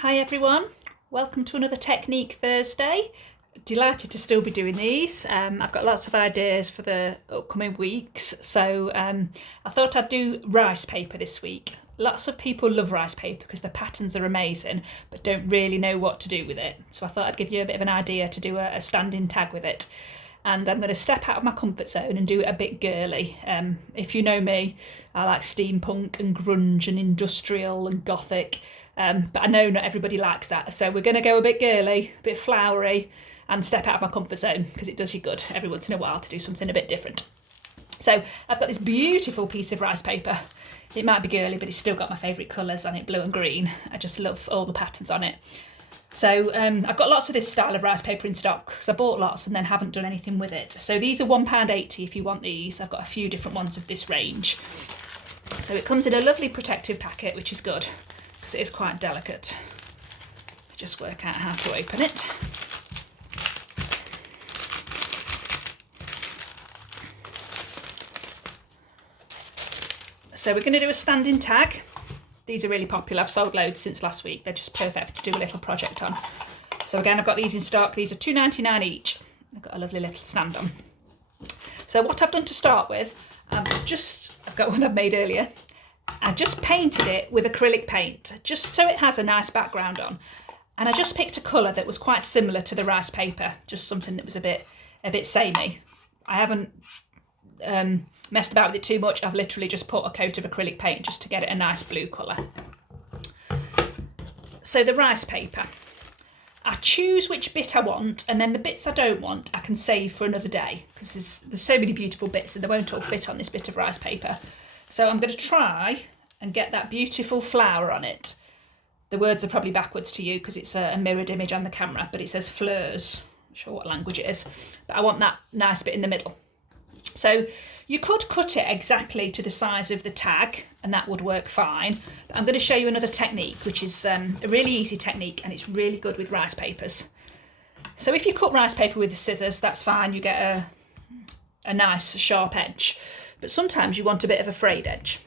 Hi everyone, welcome to another Technique Thursday. Delighted to still be doing these. I've got lots of ideas for the upcoming weeks, so I thought I'd do rice paper this week. Lots of people love rice paper because the patterns are amazing, but don't really know what to do with it. So I thought I'd give you a bit of an idea to do a standing tag with it. And I'm going to step out of my comfort zone and do it a bit girly. If you know me, I like steampunk and grunge and industrial and gothic. But I know not everybody likes that, so we're going to go a bit girly, a bit flowery, and step out of my comfort zone because it does you good every once in a while to do something a bit different. So I've got this beautiful piece of rice paper. It might be girly, but it's still got my favourite colours on it, blue and green. I just love all the patterns on it. So I've got lots of this style of rice paper in stock because I bought lots and then haven't done anything with it. So these are £1.80 if you want these. I've got a few different ones of this range. So it comes in a lovely protective packet, which is good. It is quite delicate. Just work out how to open it. So we're going to do a standing tag. These are really popular. I've sold loads since last week. They're just perfect to do a little project on. So again, I've got these in stock. These are £2.99 each. I've got a lovely little stand on. So what I've done to start with, I've got one I've made earlier. I just painted it with acrylic paint, just so it has a nice background on. And I just picked a colour that was quite similar to the rice paper, just something that was a bit samey. I haven't messed about with it too much. I've literally just put a coat of acrylic paint just to get it a nice blue colour. So the rice paper, I choose which bit I want, and then the bits I don't want I can save for another day, because there's so many beautiful bits and they won't all fit on this bit of rice paper. So I'm going to try and get that beautiful flower on it. The words are probably backwards to you because it's a mirrored image on the camera, but it says fleurs. I'm not sure what language it is, but I want that nice bit in the middle. So you could cut it exactly to the size of the tag and that would work fine. But I'm going to show you another technique, which is a really easy technique and it's really good with rice papers. So if you cut rice paper with the scissors, that's fine. You get a nice sharp edge. But sometimes you want a bit of a frayed edge.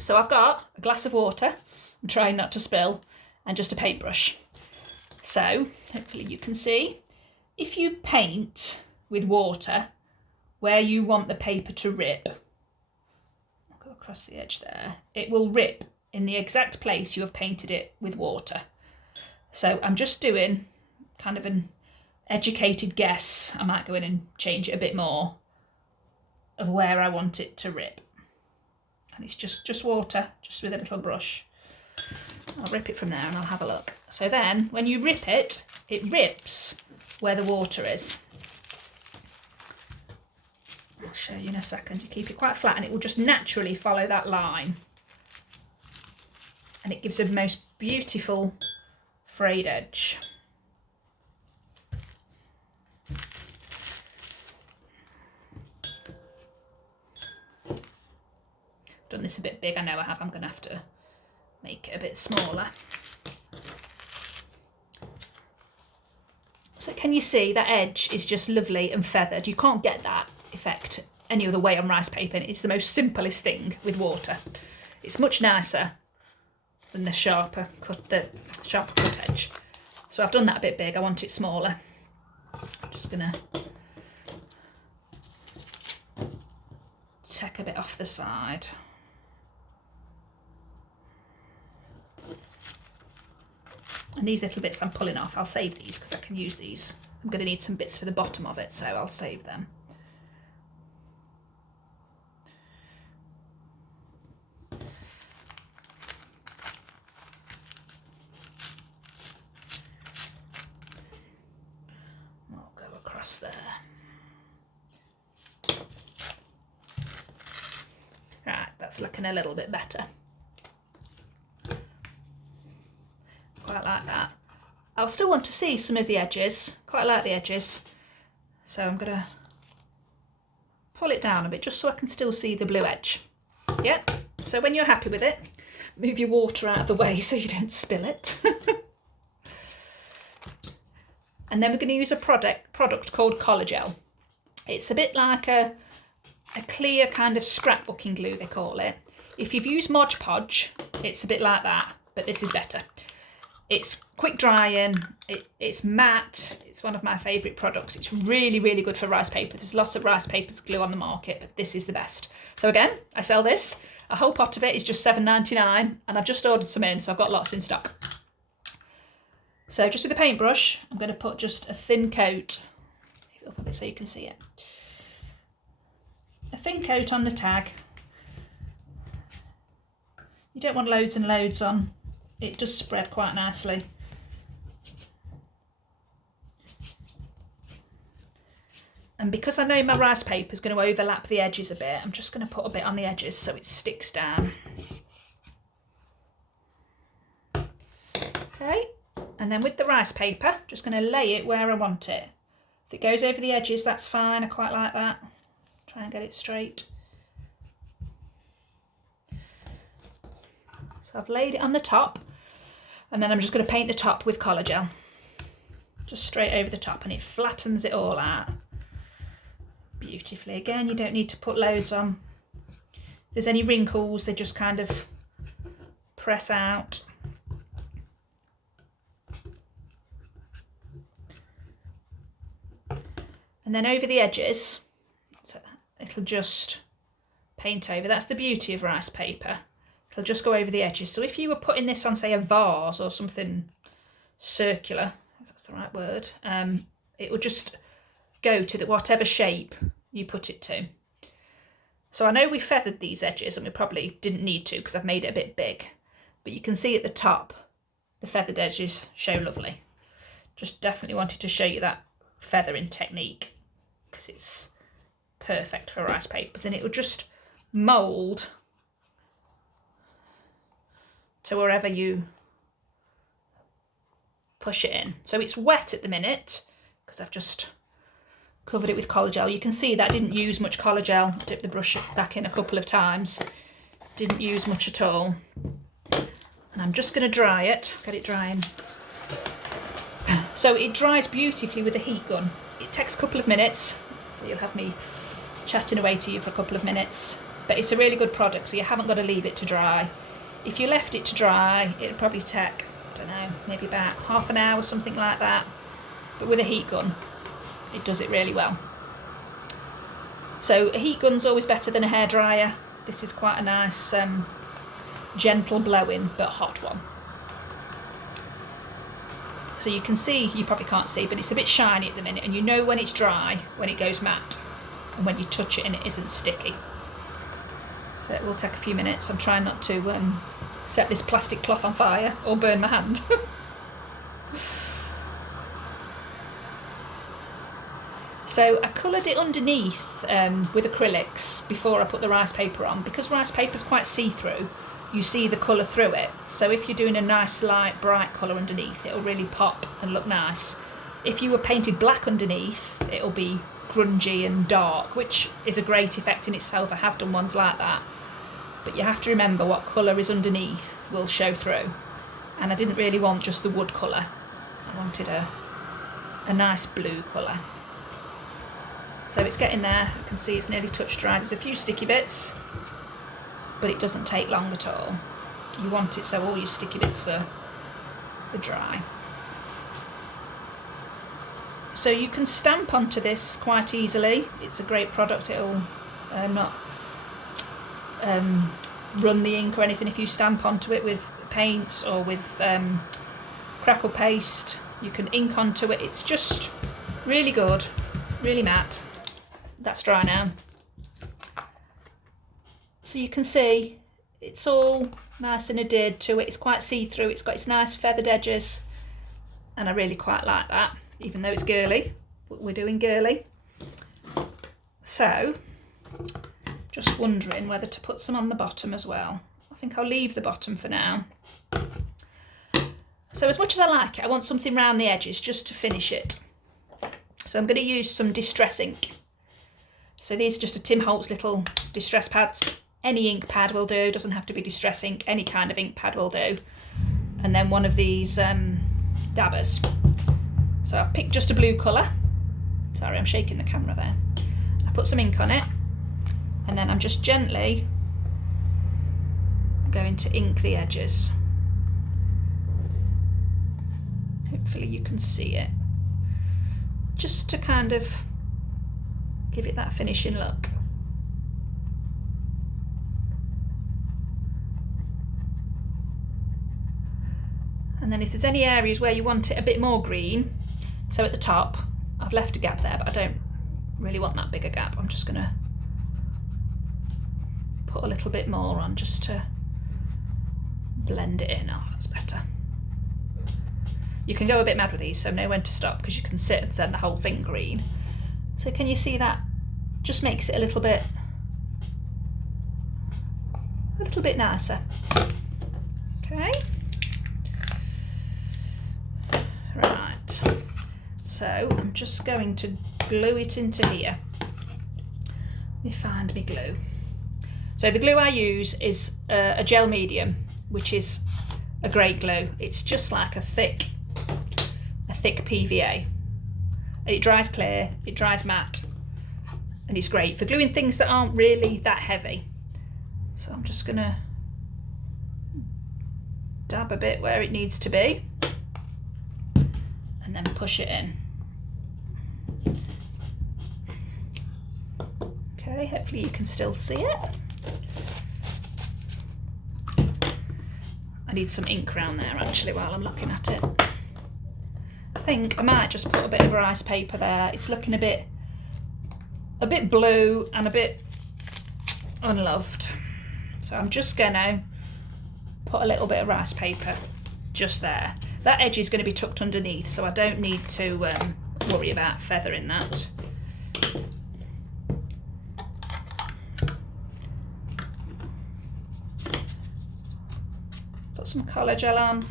So I've got a glass of water, I'm trying not to spill, and just a paintbrush. So hopefully you can see, if you paint with water where you want the paper to rip, I'll go across the edge there, it will rip in the exact place you have painted it with water. So I'm just doing kind of an educated guess. I might go in and change it a bit more of where I want it to rip. And it's just water, just with a little brush. I'll rip it from there and I'll have a look. So then when you rip it, it rips where the water is. I'll show you in a second. You keep it quite flat and it will just naturally follow that line. And it gives a most beautiful frayed edge. Done this a bit big, I know I have. I'm going to have to make it a bit smaller. So can you see that edge is just lovely and feathered? You can't get that effect any other way on rice paper. It's the most simplest thing with water. It's much nicer than the sharper cut edge. So I've done that a bit big. I want it smaller. I'm just going to take a bit off the side. And these little bits I'm pulling off, I'll save these because I can use these. I'm going to need some bits for the bottom of it, so I'll save them. I'll go across there. Right, that's looking a little bit better. Quite like that. I'll still want to see some of the edges. Quite like the edges. So I'm going to pull it down a bit just so I can still see the blue edge. Yeah, so when you're happy with it, move your water out of the way so you don't spill it. And then we're going to use a product called Colour Gel. It's a bit like a clear kind of scrapbooking glue, they call it. If you've used Mod Podge, it's a bit like that, but this is better. It's quick drying, it's matte, it's one of my favourite products. It's really, really good for rice paper. There's lots of rice papers glue on the market, but this is the best. So again, I sell this. A whole pot of it is just $7.99, and I've just ordered some in, so I've got lots in stock. So just with a paintbrush, I'm going to put just a thin coat, up a bit so you can see it. A thin coat on the tag. You don't want loads and loads on. It does spread quite nicely. And because I know my rice paper is going to overlap the edges a bit, I'm just going to put a bit on the edges so it sticks down. Okay, and then with the rice paper, just going to lay it where I want it. If it goes over the edges, that's fine. I quite like that. Try and get it straight. So I've laid it on the top, and then I'm just going to paint the top with colour gel. Just straight over the top, and it flattens it all out beautifully. Again, you don't need to put loads on. If there's any wrinkles, they just kind of press out. And then over the edges, so it'll just paint over. That's the beauty of rice paper. It'll just go over the edges. So if you were putting this on, say, a vase or something circular, if that's the right word, it would just go to whatever shape you put it to. So I know we feathered these edges, and we probably didn't need to because I've made it a bit big. But you can see at the top, the feathered edges show lovely. Just definitely wanted to show you that feathering technique because it's perfect for rice papers, and it will just mould to wherever you push it in. So it's wet at the minute because I've just covered it with colour gel. You can see that I didn't use much colour gel. I dipped the brush back in a couple of times. Didn't use much at all. And I'm just going to dry it, get it drying. So it dries beautifully with a heat gun. It takes a couple of minutes, so you'll have me chatting away to you for a couple of minutes. But it's a really good product, so you haven't got to leave it to dry. If you left it to dry, it'd probably take, I don't know, maybe about half an hour, something like that. But with a heat gun, it does it really well. So a heat gun's always better than a hairdryer. This is quite a nice, gentle blowing, but hot one. So you can see, you probably can't see, but it's a bit shiny at the minute, and you know when it's dry, when it goes matte, and when you touch it and it isn't sticky. So it will take a few minutes. I'm trying not to set this plastic cloth on fire or burn my hand. So I coloured it underneath with acrylics before I put the rice paper on. Because rice paper is quite see-through, you see the colour through it. So if you're doing a nice light bright colour underneath, it'll really pop and look nice. If you were painted black underneath, it'll be grungy and dark, which is a great effect in itself. I have done ones like that. But you have to remember what colour is underneath will show through. And I didn't really want just the wood colour. I wanted a nice blue colour. So it's getting there. You can see it's nearly touch dry. There's a few sticky bits, but it doesn't take long at all. You want it so all your sticky bits are dry. So you can stamp onto this quite easily. It's a great product. It'll not run the ink or anything if you stamp onto it with paints or with crackle paste. You can ink onto it. It's just really good, really matte. That's dry now. So you can see it's all nice and adhered to it. It's quite see-through. It's got its nice feathered edges, and I really quite like that, even though it's girly. But we're doing girly. So just wondering whether to put some on the bottom as well. I think I'll leave the bottom for now. So as much as I like it, I want something around the edges just to finish it. So I'm going to use some distress ink. So these are just a Tim Holtz little distress pads. Any ink pad will do, doesn't have to be distress ink, any kind of ink pad will do. And then one of these dabbers. So I've picked just a blue colour. Sorry, I'm shaking the camera there. I put some ink on it, and then I'm just gently going to ink the edges. Hopefully you can see it. Just to kind of give it that finishing look. And then if there's any areas where you want it a bit more green, so at the top, I've left a gap there, but I don't really want that bigger gap. I'm just gonna put a little bit more on just to blend it in. Oh, that's better. You can go a bit mad with these, so know when to stop, because you can sit and send the whole thing green. So can you see that? Just makes it a little bit nicer. Okay. Right. So I'm just going to glue it into here. Let me find my glue. So the glue I use is a gel medium, which is a great glue. It's just like a thick PVA. It dries clear, it dries matte, and it's great for gluing things that aren't really that heavy. So I'm just gonna dab a bit where it needs to be and then push it in. Okay, hopefully you can still see it. I need some ink around there actually while I'm looking at it. I think I might just put a bit of rice paper there. It's looking a bit blue and a bit unloved. So I'm just gonna put a little bit of rice paper just there. That edge is going to be tucked underneath, so I don't need to worry about feathering that. Put some colour gel on.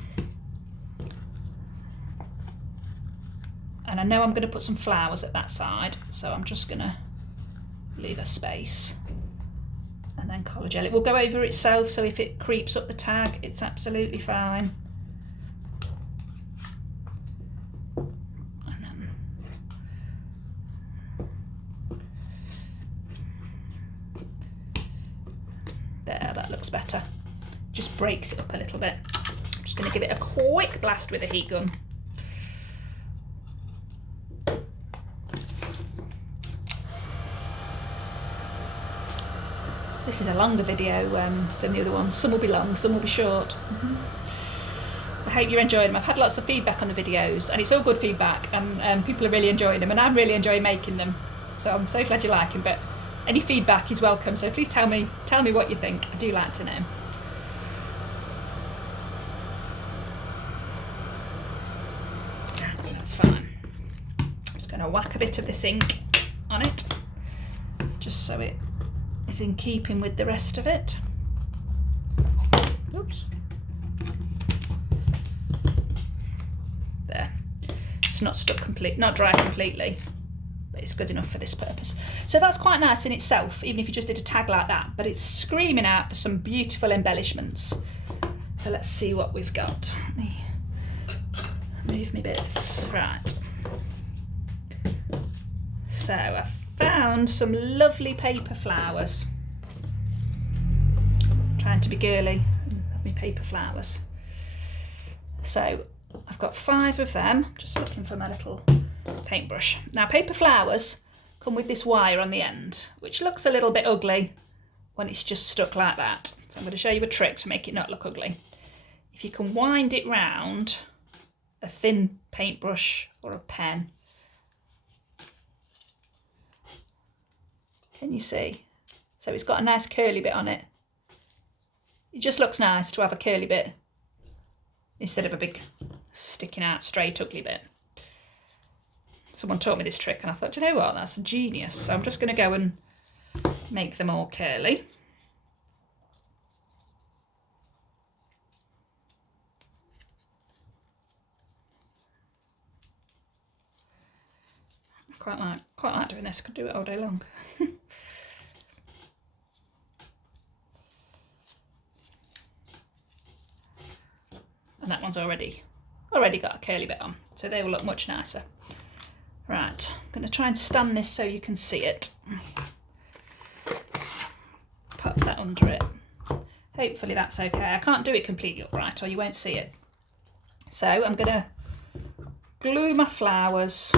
And I know I'm going to put some flowers at that side, so I'm just going to leave a space. And then colour gel. It will go over itself, so if it creeps up the tag, it's absolutely fine. And then there, that looks better. Just breaks it up a little bit. I'm just going to give it a quick blast with a heat gun. This is a longer video than the other one. Some will be long, some will be short. I hope you're enjoying them. I've had lots of feedback on the videos, and it's all good feedback, and people are really enjoying them, and I'm really enjoying making them. So I'm so glad you like them. But any feedback is welcome. So please tell me what you think. I do like to know. That's fine. I'm just going to whack a bit of this ink on it, just so it is in keeping with the rest of it. Oops. There. It's not stuck not dry completely, but it's good enough for this purpose. So that's quite nice in itself, even if you just did a tag like that, but it's screaming out for some beautiful embellishments. So let's see what we've got. Let me move my bits. Right. So I found some lovely paper flowers. Trying to be girly and have my paper flowers. So I've got 5 of them. Just looking for my little paintbrush. Now paper flowers come with this wire on the end, which looks a little bit ugly when it's just stuck like that. So I'm going to show you a trick to make it not look ugly. If you can wind it round a thin paintbrush or a pen. Can you see? So it's got a nice curly bit on it. It just looks nice to have a curly bit instead of a big sticking out straight ugly bit. Someone taught me this trick and I thought, you know what, that's genius. So I'm just going to go and make them all curly. I quite like doing this. I could do it all day long. And that one's already got a curly bit on, so they will look much nicer. Right, I'm going to try and stand this so you can see it. Pop that under it. Hopefully that's okay. I can't do it completely upright or you won't see it. So I'm going to glue my flowers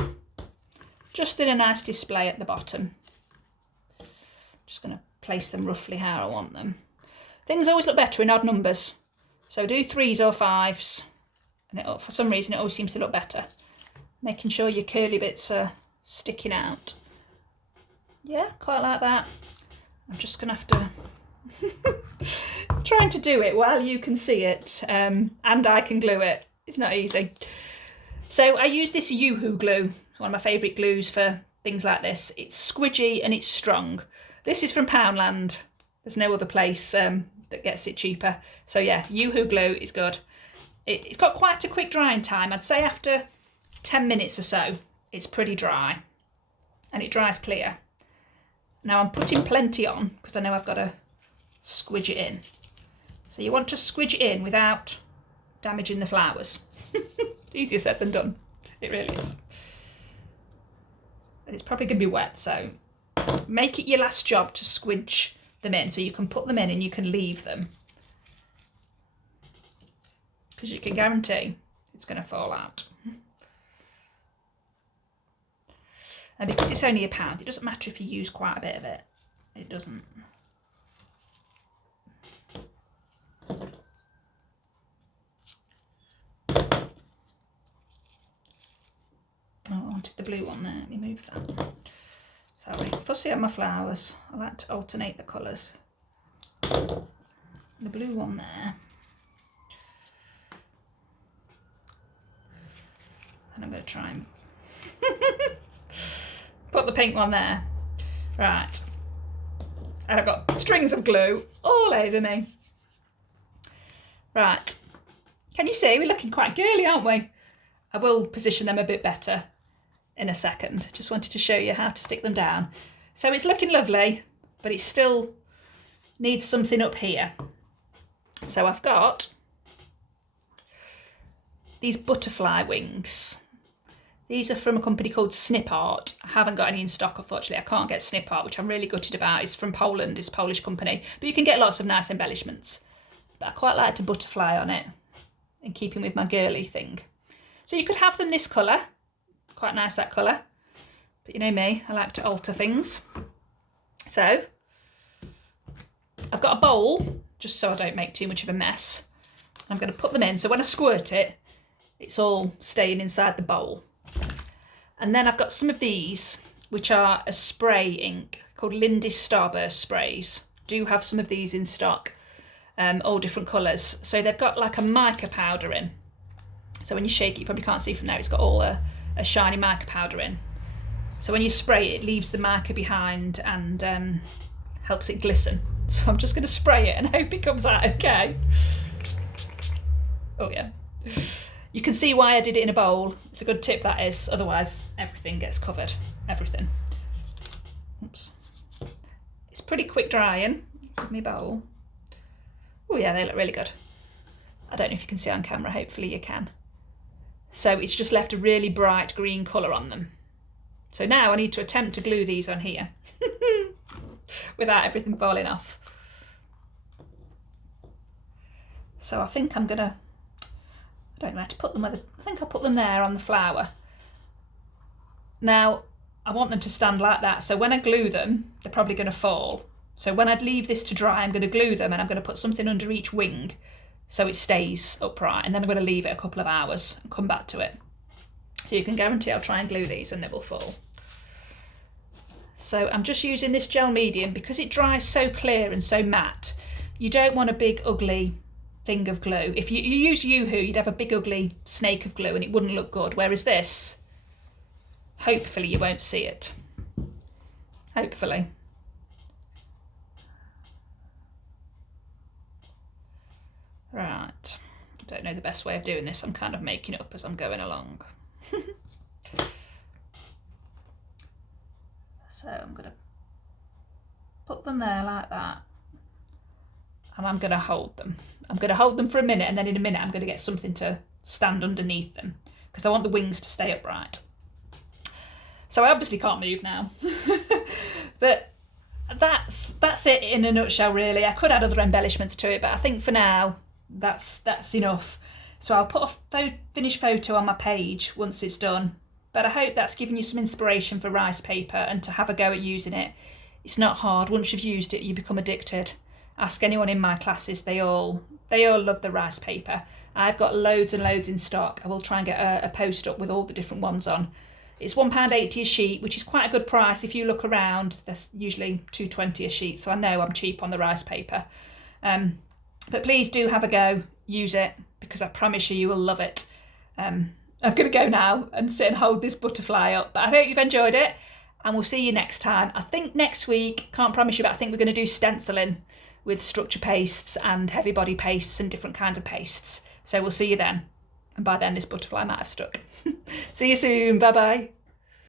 just in a nice display at the bottom. Just going to place them roughly how I want them. Things always look better in odd numbers. So do 3s or 5s. And for some reason it always seems to look better. Making sure your curly bits are sticking out. Yeah, quite like that. I'm just going to have to... trying to do it while you can see it and I can glue it. It's not easy. So I use this Yoo-hoo glue. It's one of my favourite glues for things like this. It's squidgy and it's strong. This is from Poundland. There's no other place that gets it cheaper. So yeah, Yoo-hoo glue is good. It's got quite a quick drying time. I'd say after 10 minutes or so, it's pretty dry and it dries clear. Now I'm putting plenty on because I know I've got to squidge it in. So you want to squidge it in without damaging the flowers. Easier said than done. It really is. And it's probably going to be wet, so make it your last job to squidge them in so you can put them in and you can leave them. Because you can guarantee it's going to fall out. And because it's only £1, it doesn't matter if you use quite a bit of it. It doesn't. Oh, I wanted the blue one there. Let me move that. Sorry, fussy on my flowers. I like to alternate the colours. The blue one there. And I'm going to try and put the pink one there. Right. And I've got strings of glue all over me. Right. Can you see? We're looking quite girly, aren't we? I will position them a bit better in a second. Just wanted to show you how to stick them down. So it's looking lovely, but it still needs something up here. So I've got these butterfly wings. These are from a company called Snip Art. I haven't got any in stock, unfortunately. I can't get Snip Art, which I'm really gutted about. It's from Poland, it's a Polish company. But you can get lots of nice embellishments. But I quite like to butterfly on it, in keeping with my girly thing. So you could have them this colour. Quite nice, that colour. But you know me, I like to alter things. So I've got a bowl, just so I don't make too much of a mess. I'm going to put them in, so when I squirt it, it's all staying inside the bowl. And then I've got some of these, which are a spray ink called Lindy's Starburst sprays. Do have some of these in stock, all different colours. So they've got like a mica powder in. So when you shake it, you probably can't see from there, it's got all a shiny mica powder in. So when you spray it, it leaves the mica behind and helps it glisten. So I'm just going to spray it and hope it comes out okay. Oh yeah. You can see why I did it in a bowl. It's a good tip, that is. Otherwise, everything gets covered. Everything. Oops. It's pretty quick drying. Give me a bowl. Oh yeah, they look really good. I don't know if you can see on camera. Hopefully you can. So it's just left a really bright green colour on them. So now I need to attempt to glue these on here without everything falling off. So I think I'm gonna, I don't know how to put them, I think I'll put them there on the flower. Now I want them to stand like that, so when I glue them, they're probably going to fall. So when I leave this to dry, I'm going to glue them and I'm going to put something under each wing so it stays upright, and then I'm going to leave it a couple of hours and come back to it. So you can guarantee I'll try and glue these and they will fall. So I'm just using this gel medium because it dries so clear and so matte. You don't want a big ugly thing of glue. If you use Yoo-hoo, you'd have a big ugly snake of glue and it wouldn't look good, whereas this, hopefully you won't see it. Hopefully. Right, I don't know the best way of doing this. I'm kind of making it up as I'm going along. So I'm going to put them there like that. And I'm going to hold them. I'm going to hold them for a minute, and then in a minute I'm going to get something to stand underneath them because I want the wings to stay upright. So I obviously can't move now. But that's it in a nutshell, really. I could add other embellishments to it, but I think for now that's enough. So I'll put a finished photo on my page once it's done. But I hope that's given you some inspiration for rice paper and to have a go at using it. It's not hard. Once you've used it, you become addicted. Ask anyone in my classes, they all love the rice paper. I've got loads and loads in stock. I will try and get a post up with all the different ones on. It's £1.80 a sheet, which is quite a good price. If you look around, there's usually £2.20 a sheet, so I know I'm cheap on the rice paper. But please do have a go, use it, because I promise you, you will love it. I'm going to go now and sit and hold this butterfly up, but I hope you've enjoyed it, and we'll see you next time. I think next week, can't promise you, but I think we're going to do stenciling with structure pastes and heavy body pastes and different kinds of pastes. So we'll see you then. And by then, this butterfly might have stuck. See you soon. Bye-bye.